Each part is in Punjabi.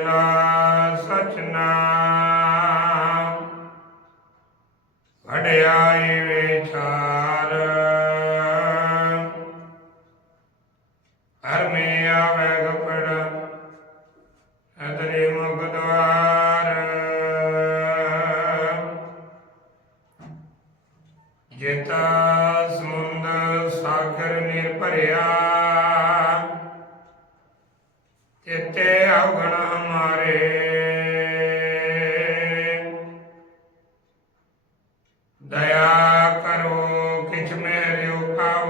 ਮੇਲਾ ਸਚਨਾਮ ਵਡਿਆਈ ਵਿਚਾਰ ਹਰਮੇ ਆਵੇ ਗਪੜ ਅਦਰੇ ਮੁਖ ਦਵਾਰ। ਜੇਤਾ ਸਮੁੰਦ ਸਾਗਰ ਨਿਰ ਦਇਆ ਕਰੋ ਕਿਛ ਮੇਰਿਓ ਪਾਵ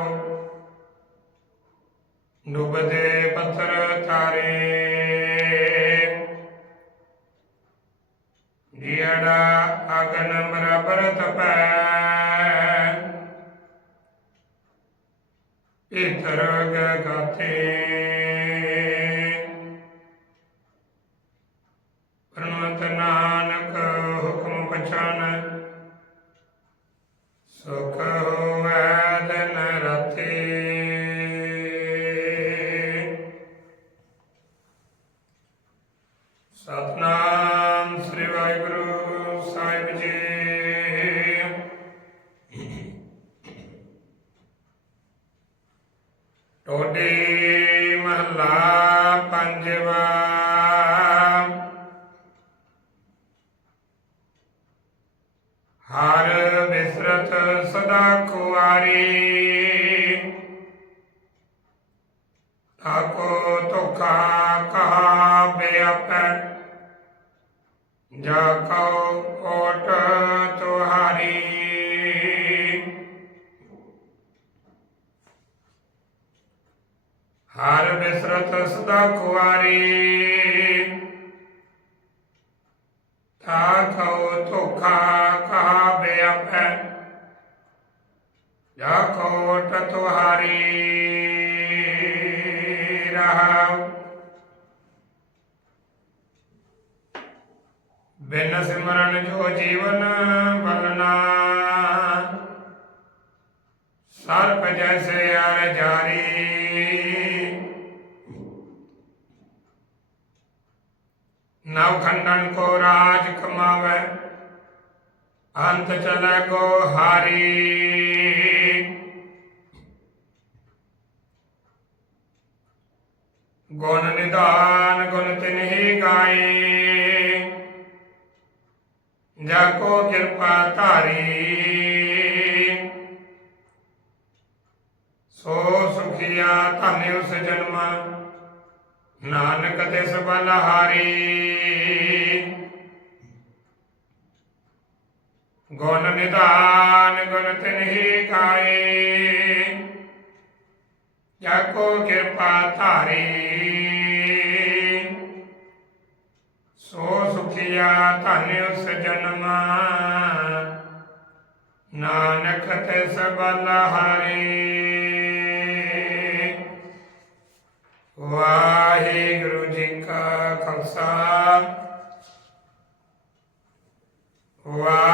ਡੁੱਬਦੇ ਪੱਥਰ ਤਾਰੇ। ਜਿਹੜਾ ਅਗਨ ਬਰਾਬਰ ਤਪੈ। ਇਤਰ ਗਾਤੇ ਪਰਮਤ ਨਾਨਕ ਹੁਕਮ ਪਛਾਨੈ। ਸੁਖ ਹੋਵੈ ਦਿਨ ਰਾਤੀ। ਸਤਨਾਮ ਸ੍ਰੀ ਵਾਹਿਗੁਰੂ ਸਾਹਿਬ ਜੀ। ਟੋਡੇ ਮਹਲਾ ਹਰ ਬਿਸਰਤ ਸਦਾ ਖੁਆਰੀ ਤਾਕੋ ਧੋਖਾ ਕਹਾ ਬੇਅਪੈ ਜਾ ਕਉ ਓਟ ਤੁਹਾਰੀ। ਹਰ ਬਿਸਰਤ ਸਦਾ ਖੁਆਰੀ ਤਾ ਕਉ ਜਾ ਤੁਹਾਰੀ ਰਹਾਉ ਬਿਨ ਸਿਮਰਨ ਜੋ ਜੀਵਨ ਬਲਨਾ ਸਰਪ ਜੈਸੇ ਅਰ ਜਾਰੀ। ਨਵ ਖੰਡਨ ਕੋ ਰਾਜ ਕਮਾਵੇ, ਅੰਤ ਚਲੇ ਗੋ ਹਾਰੀ। ਗੁਣ ਨਿਧਾਨ ਗੁਣ ਤਿਨਹੀ ਗਾਏ। ਜਾ ਕੋ ਕਿਰਪਾ ਧਾਰੀ। ਸੋ ਸੁਖੀਆ ਧੰਨ ਉਸ ਜਨਮ, ਨਾਨਕ ਤਿਸ ਬਲਹਾਰੀ ਗੁਣ ਨਿਧਾਨ ਗੁਣ ਤਿਨਹੀ ਗਾਏ। ਜਾ ਕੋ ਕਿਰਪਾ ਧਾਰੀ। ਸੋ ਸੁਖੀਆ ਧਨ ਉਸ ਜਨਮ। ਨਾਨਕ ਤਿਸ ਬਲਹਾਰੀ ਵਾਹਿਗੁਰੂ ਜੀ ਕਾ ਖਾਲਸਾ। ਵਾਹਿਗੁਰੂ